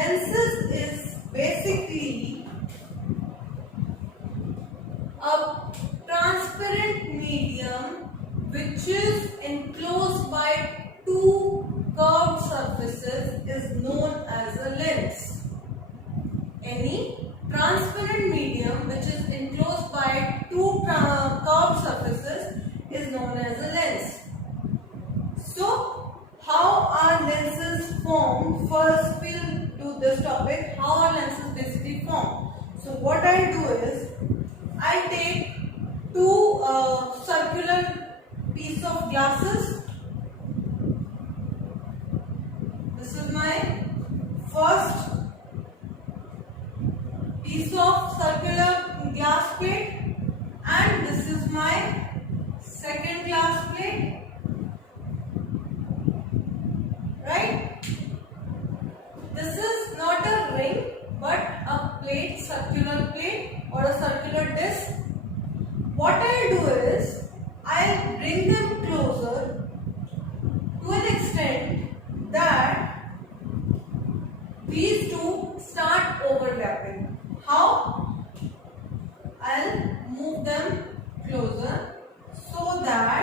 lenses is basically a transparent medium which is enclosed by two curved surfaces is known as a lens. Any transparent medium which is enclosed by two curved surfaces is known as a lens. So, how are lenses formed? First, we'll do this topic. How are lenses basically formed? So, what I do is I take two circular piece of glasses. This is my first piece of circular glass plate, and this is my second glass plate. Right? This is not a ring but a plate, circular plate or a circular disc. What I'll do is I'll bring them closer to an extent that these two start overlapping. How? I'll move them closer so that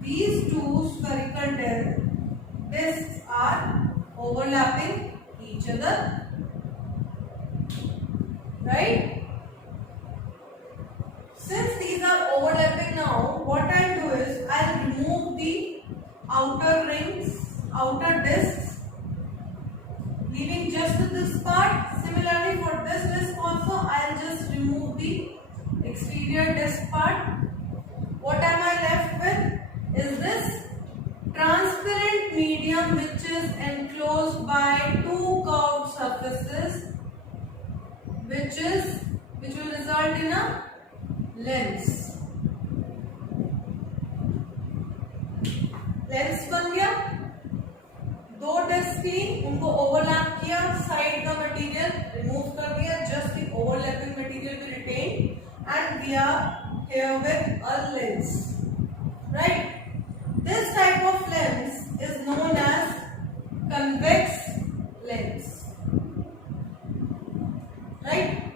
these two spherical discs are overlapping each other, right? Since these are overlapping now, what I'll do is I'll remove the outer rings, outer discs, leaving just this part. Similarly for this disc also, I'll just remove the exterior disc part. What am I left with is this transparent medium which is enclosed by two curved surfaces, which will result in a lens. Lens बन गया, दो disc थी उनको overlap किया, side का material remove कर दिया, just the overlapping material will retain, and we are here with a lens, right? This type of lens is known as convex lens, right?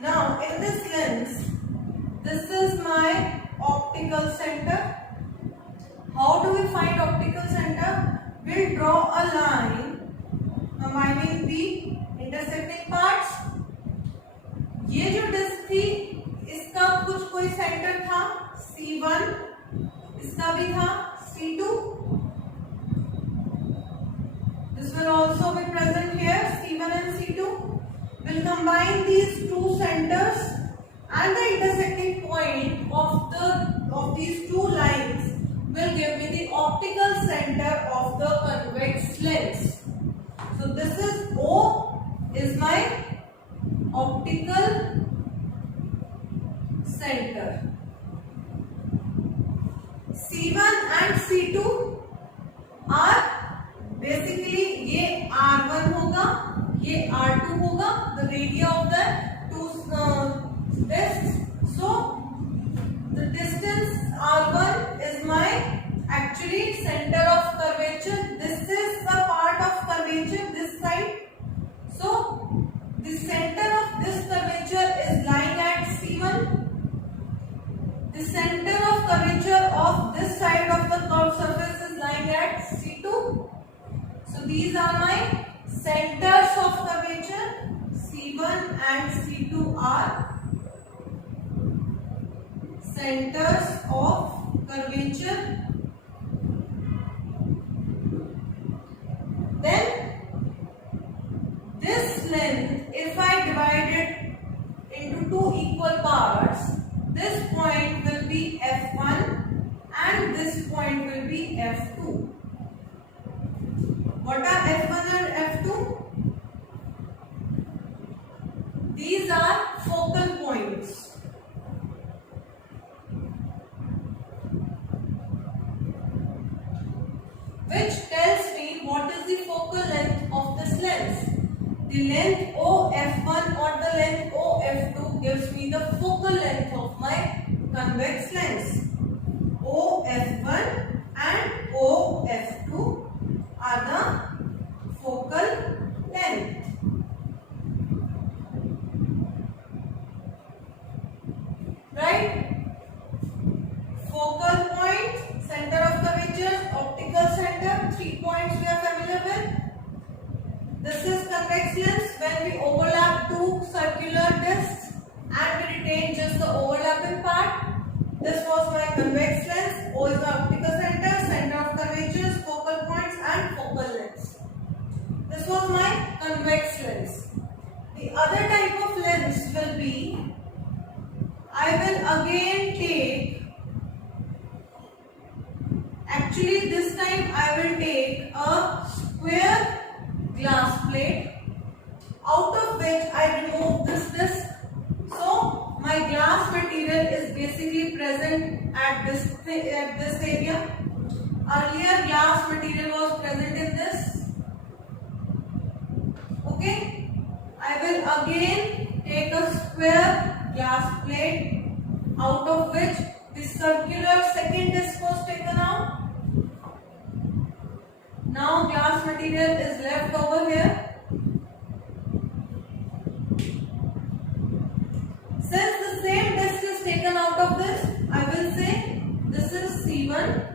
Now in this lens, this is my optical center. How do we find optical center? We'll draw a line combining the intersecting parts. ये जो disc थी इसका कुछ कोई centre था C1, इसका भी था C2. This will also be present here, C1 and C2. We'll combine these two centers and the intersecting point of these two lines will give me the optical center of the convex lens. So this is O is my optical center. C1 and C2 are basically ये R1 होगा, ये R2 होगा, the radii of the two discs. So the distance R1 is my actually center of curvature. This is the part of curvature, this side. So the center of this curvature is lying at C1. The center of curvature of this side of the curved surface is lying at C2. So these are my centers of curvature. C1 and C2 are centers of curvature. Then this length, if I divide it into two equal parts, this point will be F1 and this point will be F2. What are F1 and F2? These are focal points. Which tells me what is the focal length of this lens. The length OF1 or the length OF2 gives me the focal length of my convex lens. OF1 and OF2 are the focal length. right? Focal point, center of curvature, optical center, 3 points we are familiar with. This is convex lens when we overlap two circular discs and we retain just the overlapping part. This was my convex lens. O is the optical center, center of curvature, focal points and focal lengths. This was my convex lens. The other type of lens will be, I will again take, actually this time I will take a square glass plate out of which I remove this disc. So my glass material is basically present at this area. Earlier glass material was present in this. Okay, I will again take a square glass plate out of which the circular second disc was taken out. Now glass material is left over here. Since the same disc is taken out of this, I will say this is C1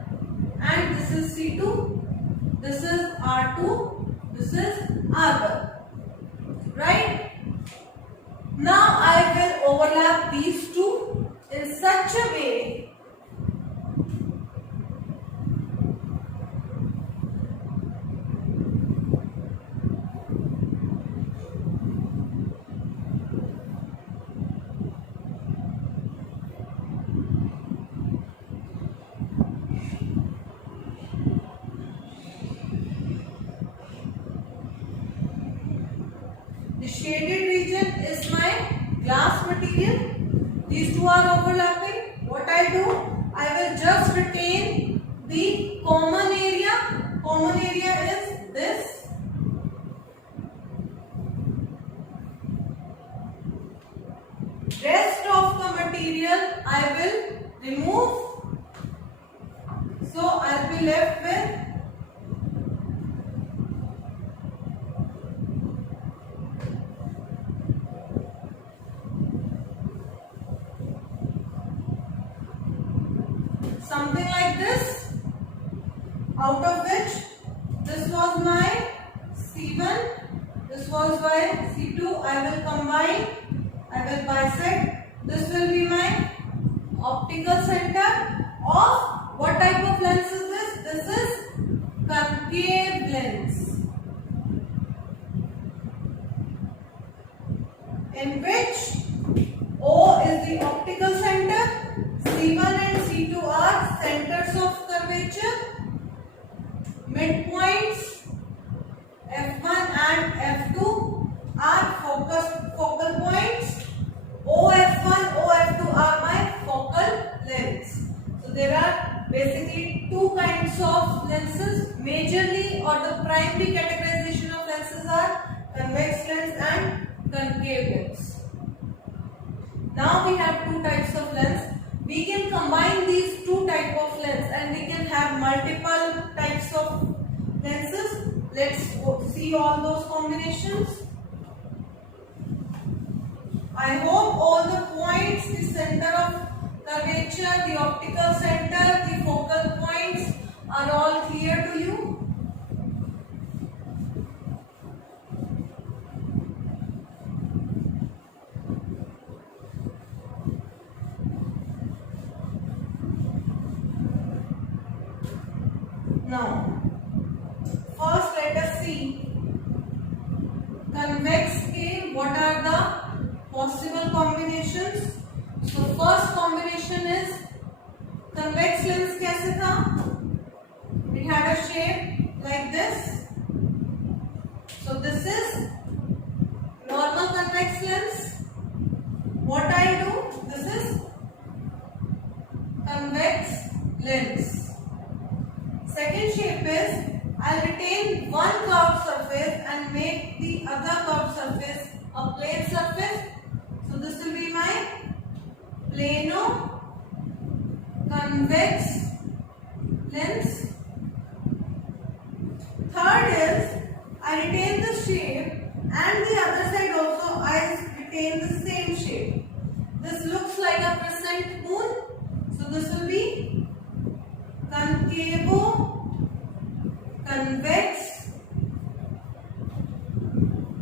and this is C2, this is R2, this is R1. Right? Now I will overlap these two in such a way the shaded region is my glass material. These two are overlapping. What I do? I will just retain the common area. Common area is this. Rest of the material I will remove. So I will be left with something like this, out of which this was my C1, this was my C2. I will combine, I will bisect. This will be my optical center of what type of lens is this? This is concave lens, in which O is the optical center. C1 and C2 are centers of curvature. Midpoints F1 and F2 are focal points. OF1, OF2 are my focal lengths. So there are basically two kinds of lenses. Majorly or the primary categorization of lenses are convex lens and concave lens. Now we have two types of lens. We can combine these two types of lens and we can have multiple types of lenses. Let's see all those combinations. I hope all the points, the center of curvature, the optical center, the focal points are all clear to you. Now, first let us see convex के what are the possible combinations. So first combination is convex lens कैसे था? It had a shape like this. So this is normal convex lens. What I do? This is convex lens. Second shape is I'll retain one curved surface and make the other curved surface a plane surface. So this will be my plano convex lens. Third is I retain the shape and the other side also I retain the same shape. This looks like a crescent moon. So this will be concavo convex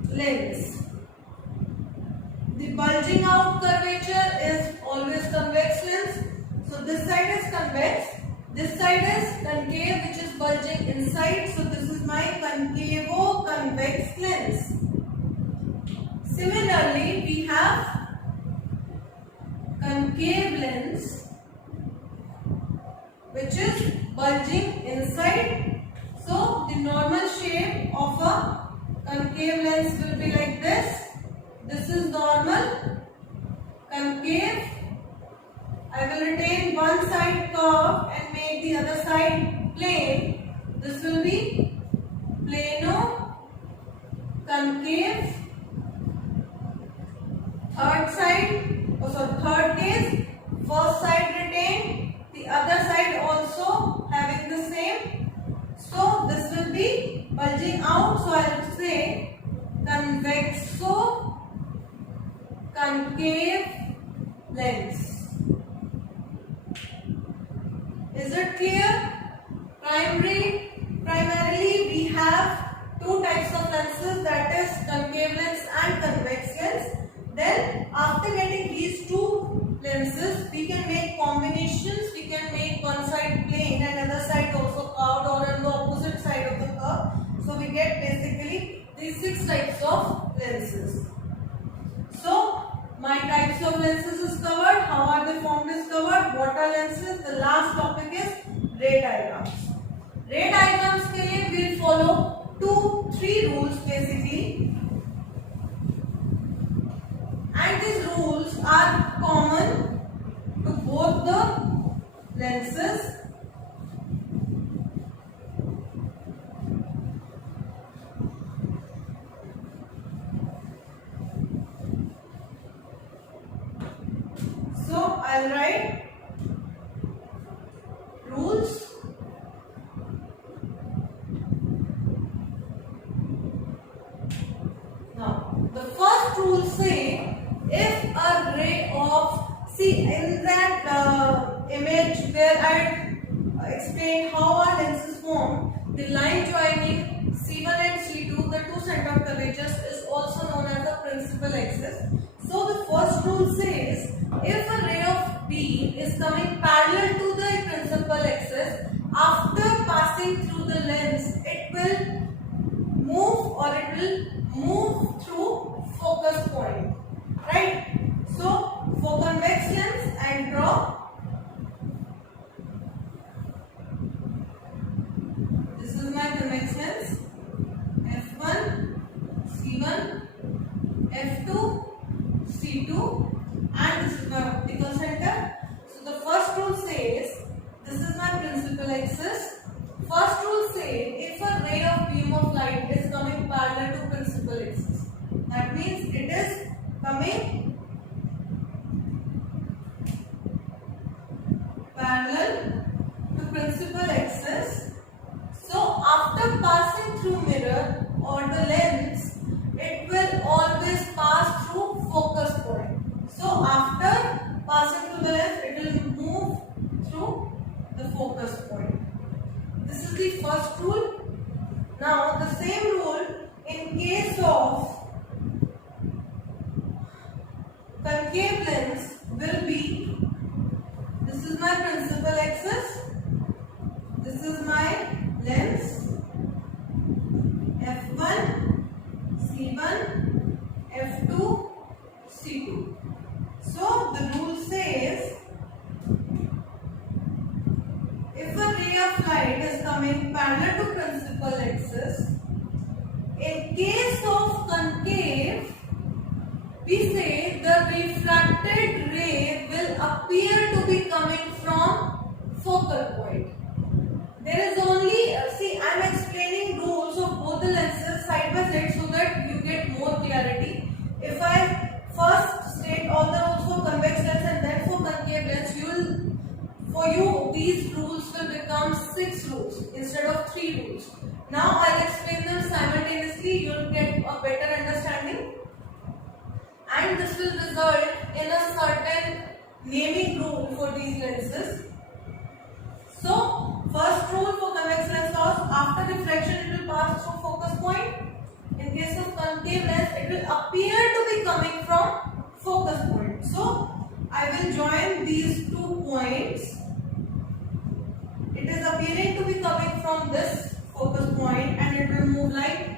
lens. The bulging out curvature is always convex lens. So this side is convex, this side is concave, which is bulging inside. So this is my concavo convex lens. Similarly, we have concave lens, which is bulging inside. So the normal shape of a concave lens will be like this. This is normal, concave. I will retain one side curved and make the other side plane. This will be plano concave. Third case, first side retained, the other side also having the same. So this will be bulging out. So I will say convexo concave lens. Is it clear? Primarily we have two types of lenses, that is concave lens and convex lens. Then after getting these two lenses, we can make combinations. We can make one side plane and other side also curved, or on the opposite side of the curve. So we get basically these 6 types of lenses. So my types of lenses is covered. How are they formed is covered. What are lenses? The last topic is ray diagrams. Ray diagrams के लिए we will follow 2-3 rules basically. And these rules are common to both the lenses. So I'll write rules. Now the first rule say, if a ray of, see in that image where I explained how our lenses form, the line joining C1 and C2, the two center of curvatures, is also known as the principal axis. So the first rule says, if a ray of beam is coming parallel to the principal axis, after passing through the lens, it will move through focus point. Right? So for convex lens, I draw. This is my convex lens. F1, C1, F2, C2, and this is my optical center. So the first rule says, this is my principal axis. First rule says, if a ray of beam of light is coming parallel to principal axis, that means it is coming parallel to principal axis. So after passing through mirror or the lens, it will always pass through focus point. So after passing through the lens, it will move through the focus point. This is the first rule. Now the same rule in case of concave lens will be, this is my principal axis, this is my lens, F1, C1, F2, C2. So the rule says, if a ray of light is coming parallel to principal axis, in case of concave, we say the refracted ray will appear to be coming from focal point. There is only, see, I am explaining rules of both the lenses side by side so that you get more clarity. If I first state all the rules for convex lens and then for concave lens, for you these rules will become 6 rules instead of 3 rules. Now I will explain them simultaneously, you will get a better understanding, and this will result in a certain naming appear to be coming from focus point. So I will join these 2 points. It is appearing to be coming from this focus point and it will move like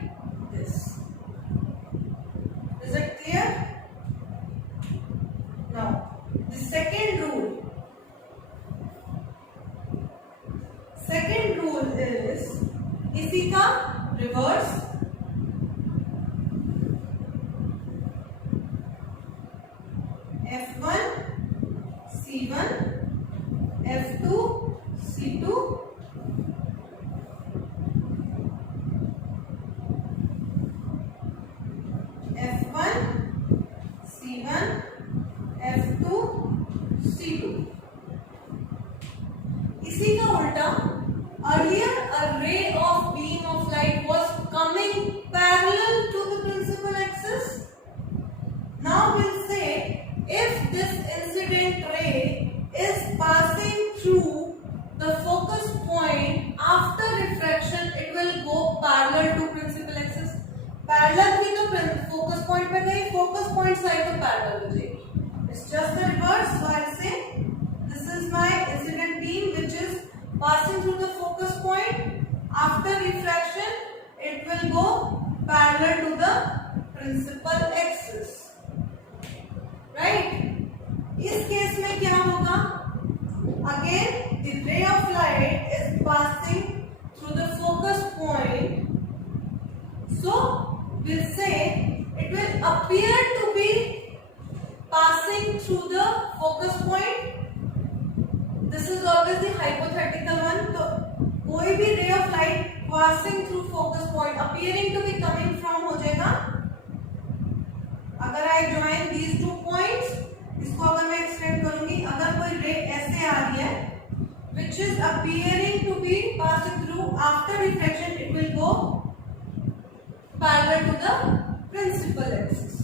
this. Is it clear? Now, the second rule. Second rule is इसी का reverse. F1 C1 F2 C2 F1 C1 F2 C2. इसी का उल्टा, earlier a ray of beam of light was coming parallel to the principal axis. Now we'll say if this incident ray is passing through the focus point after refraction, it will go parallel to principal axis. Parallel भी तो focus point पे गई, focus point side तो parallel हो जाएगी. It's just the reverse. So I'll say this is my incident beam which is passing through the focus point. After refraction, it will go parallel to the principal axis. Right? इस case में क्या होगा? Again, the ray of light is passing through the focus point. So we'll say it will appear to be passing through the focus point. This is always the hypothetical one. तो कोई भी ray of light passing through focus point appearing to be coming from हो जाएगा. अगर I join these 2 points, इसको अगर मैं extend करूंगी, अगर कोई ray ऐसे आ रही है, which is appearing to be passing through after refraction, it will go parallel to the principal axis.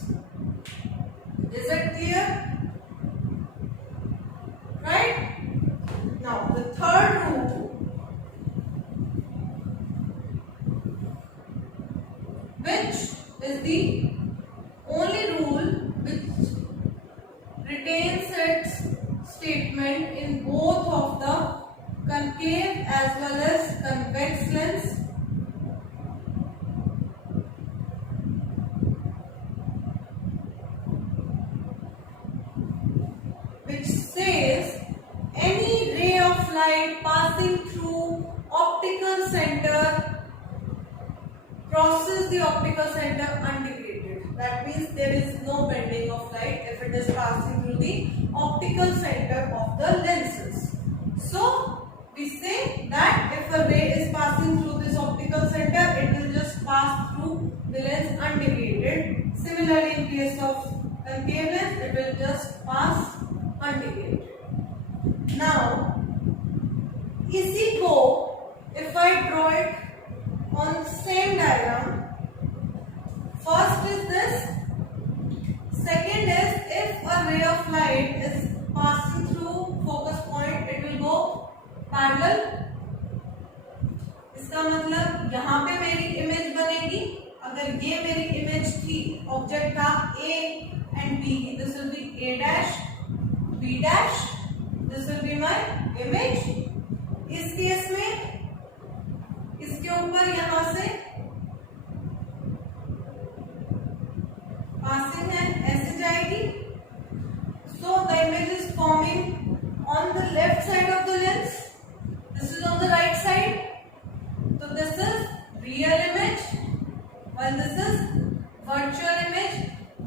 Is it clear? Right? Now the third rule, which is the only rule which retains its statement in both of the concave as well as convex lens. Which says any ray of light passing through optical center crosses the optical center undegraded. That means there is no bending of light if it is passing through the optical center of the lenses. So we say that if a ray is passing through this optical center, it will just pass through the lens undegraded. Similarly, in case of concave lens, it will just pass undegraded. Now, इसी को if I draw it on same diagram, first is this, second is if a ray of light is passing through focus point, it will go parallel. इसका मतलब यहाँ पे मेरी image बनेगी. अगर ये मेरी इमेज थी, ऑब्जेक्ट था A and B, this will be A dash, B dash, this will be my image. इस केस में इसके ऊपर यहां से पासिंग है, ऐसे जाएगी. So the image is forming on the left side of the lens. This is on the right side. So this is real image, while this is virtual image.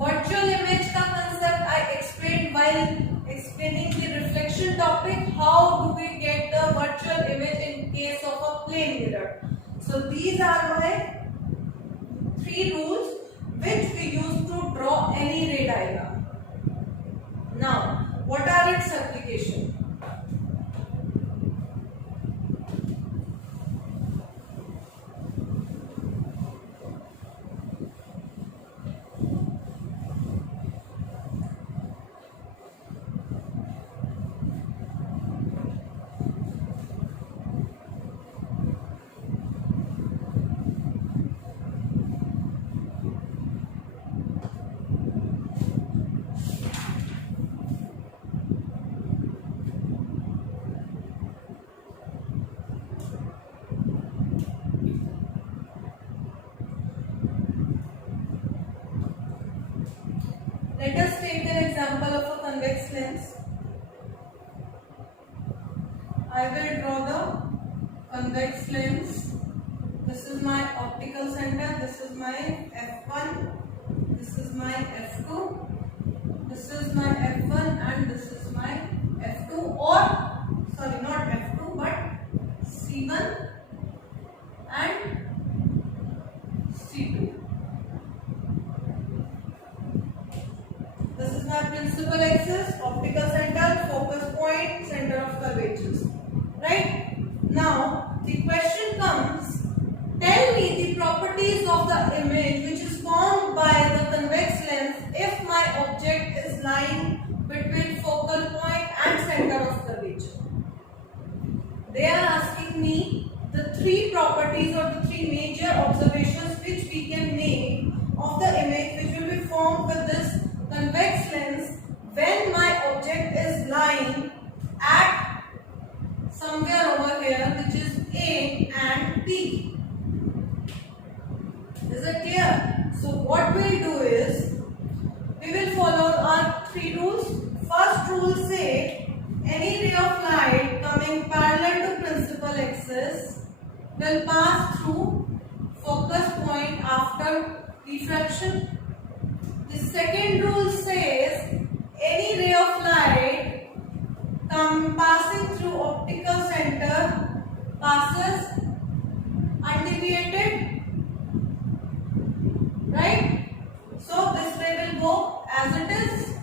Virtual image का concept I explained while explaining the reflection topic. How do we get the virtual image in case of a plane mirror? So these are my 3 rules which we use to draw any ray diagram. Now, what are its applications? I will draw the convex lens. This is my optical center. This is my F1. This is my F2. This is my F1 and this is my F2, or sorry, not F2 but C1 and C2. This is my principal axis, optical center, focus point, center of curvatures. Right? Now the question comes, tell me the properties of the image which is formed by the convex lens if my object is lying between focal point and center of curvature. They are asking me the three properties or the three major observations which we can make of the image which will be formed with this convex lens when my object is lying at somewhere over here, which is A and B. Is it clear? So what we'll do is, we will follow our three rules. First rule say, any ray of light coming parallel to principal axis will pass through focus point after refraction. The second rule says, any ray of light passing through optical center passes undeviated. Right? So this ray will go as it is.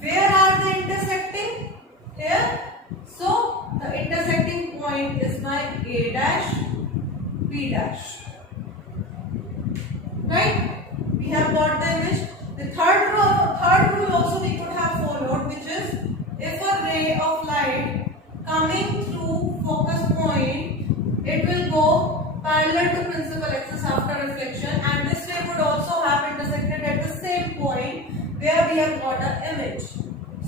Where are they intersecting? Here. So the intersecting point is my A dash, B dash. Right? We have got the image. The third rule also we could have followed, which is if a ray of light coming through focus point, it will go parallel to principal axis after reflection, and this ray would also have intersected at the same point where we have got an image.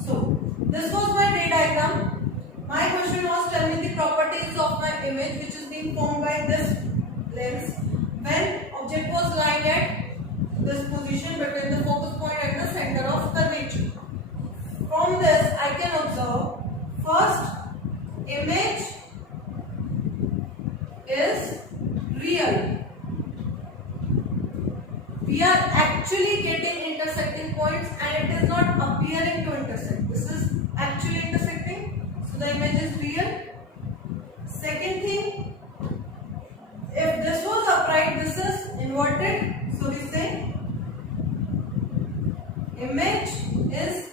So this was my ray diagram. My question was, tell me the properties of my image which is being formed by this lens when object was lying at this position between the focus point and the center of curvature. From this I can observe, first, image is real. We are actually getting intersecting points and it is not appearing to intersect. This is actually intersecting. So the image is real. Second thing, if this was upright, this is inverted. So we say image is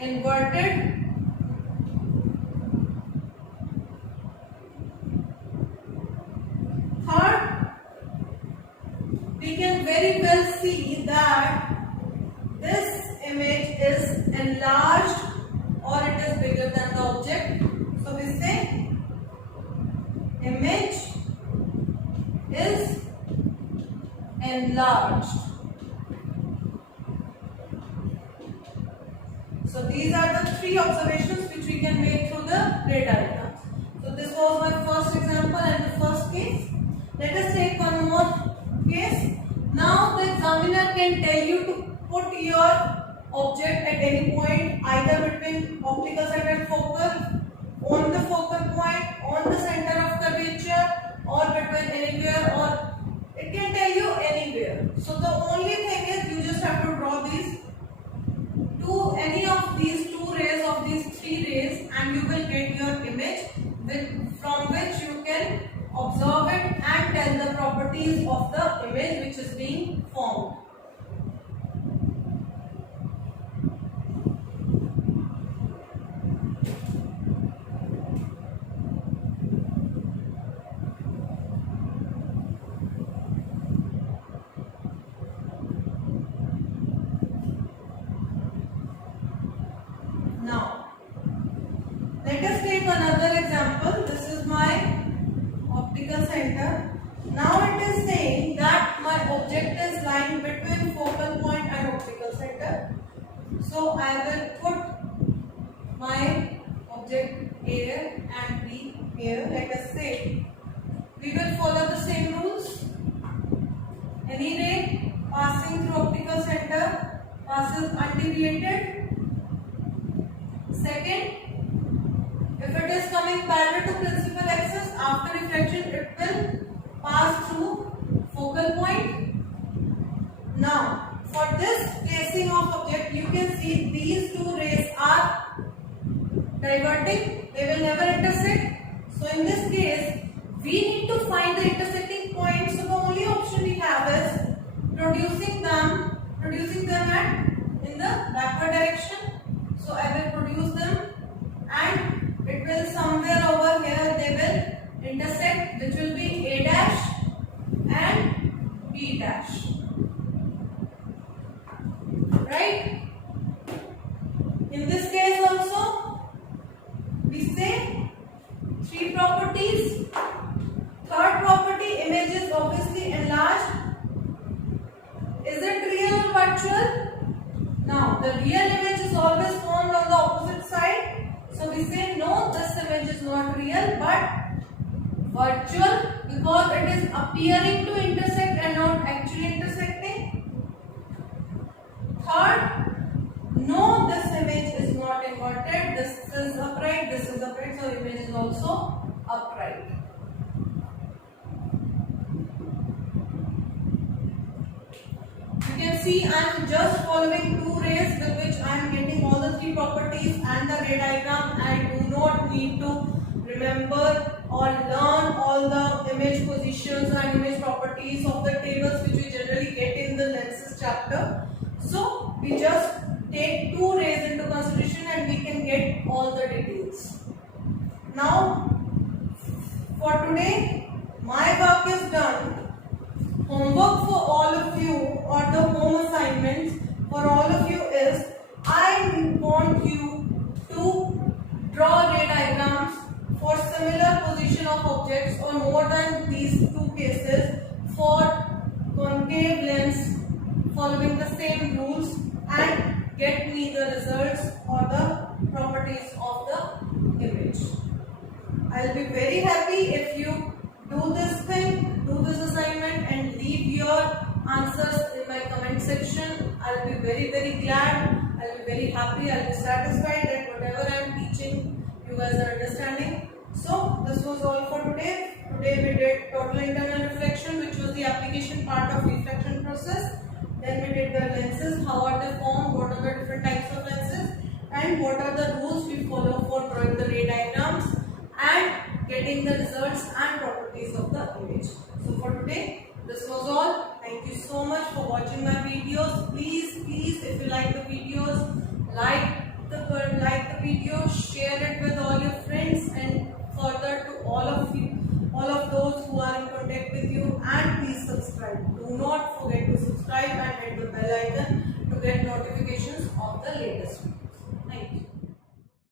inverted. Third, we can very well see that this image is enlarged or it is bigger than the object. So we say image is enlarged. So these are the three observations which we can make through the ray diagrams. So this was my first example and the first case. Let us take one more case. Now the examiner can tell you to put your object at any point, either between optical center and focal, on the focal point, on the center of curvature, or between anywhere, or it can tell you anywhere. So the only thing is you just have to draw these to any of these two rays of these three rays, and you will get your image from which you can observe it and tell the properties of the image which is being formed. Now, let us take another example. This is my optical center. Now it is saying that my object is lying between focal point and optical center. So I will put my object here and B here. Let us say we will follow the same rules. Any ray passing through optical center passes undeviated. Second, refraction, it will pass through focal point. Now, for this placing of object, you can see these two rays are diverging. They will never intersect. So in this case, we need to find the intersecting point. So the only option we have is producing them at in the backward direction. So I will produce them, and it will somewhere over here they will intersect, which will be A dash and B dash. Right? In this case also, we say three properties. Third property, image is obviously enlarged. Is it real or virtual? Now, the real image is always formed on the opposite side. So we say no, this image is not real but virtual, because it is appearing to intersect and not actually intersecting. Third, no, this image is not inverted. This is upright, this is upright, so image is also upright. You can see I am just following two rays with which I am getting all the three properties and the ray diagram. I do not need to remember or learn all the image positions and image properties of the tables which we generally get in the lenses chapter. So we just take two rays into consideration and we can get all the details. Now, for today, my work is done. Homework for all of you, or the home assignments for all of you, is I want you to draw ray diagrams for similar position of objects or more than these two cases for concave lens following the same rules, and get me the results or the properties of the image. I'll be very happy if you do this thing, do this assignment and leave your answers in my comment section. I'll be very, very glad. I'll be very happy. I'll be satisfied that whatever I am teaching, you guys are understanding. So this was all for today. Today we did total internal reflection, which was the application part of reflection process. Then we did the lenses, how are they formed, what are the different types of lenses, and what are the rules we follow for drawing the ray diagrams and getting the results and properties of the image. So for today, this was all. Thank you so much for watching my videos. Please, if you like the videos, like the video, share it with